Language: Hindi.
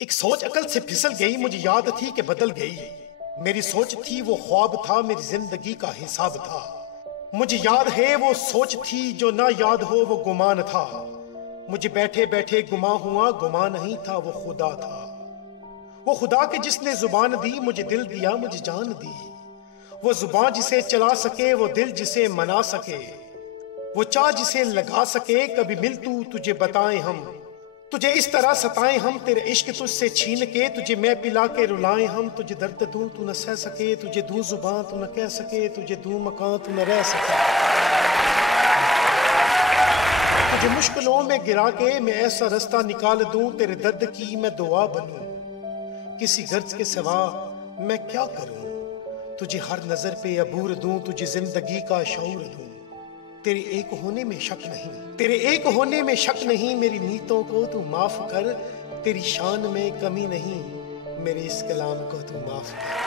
एक सोच अकल से फिसल गई, मुझे याद थी कि बदल गई। मेरी सोच थी वो ख्वाब था, मेरी जिंदगी का हिसाब था। मुझे याद है वो सोच थी, जो ना याद हो वो गुमान था। मुझे बैठे बैठे गुमा हुआ, गुमा नहीं था वो खुदा था। वो खुदा के जिसने जुबान दी, मुझे दिल दिया, मुझे जान दी। वो जुबान जिसे चला सके, वो दिल जिसे मना सके, वो चाह जिसे लगा सके। कभी मिल तू, तुझे बताएं हम, तुझे इस तरह सताएं हम, तेरे इश्क तुझसे छीन के। तुझे मैं पिला के रुलाएं हम, तुझे दर्द दूं तू न सह सके, तुझे दूं जुबान तू न कह सके, तुझे दूं मकान तू न रह सके। तुझे मुश्किलों में गिरा के मैं ऐसा रास्ता निकाल दूं, तेरे दर्द की मैं दुआ बनूं। किसी गर्ज के सिवा मैं क्या करूं, तुझे हर नजर पे अबूर दूं, तुझे जिंदगी का शऊर दूं। तेरे एक होने में शक नहीं, तेरे एक होने में शक नहीं, मेरी नीयतों को तू माफ कर। तेरी शान में कमी नहीं, मेरे इस कलाम को तू माफ कर।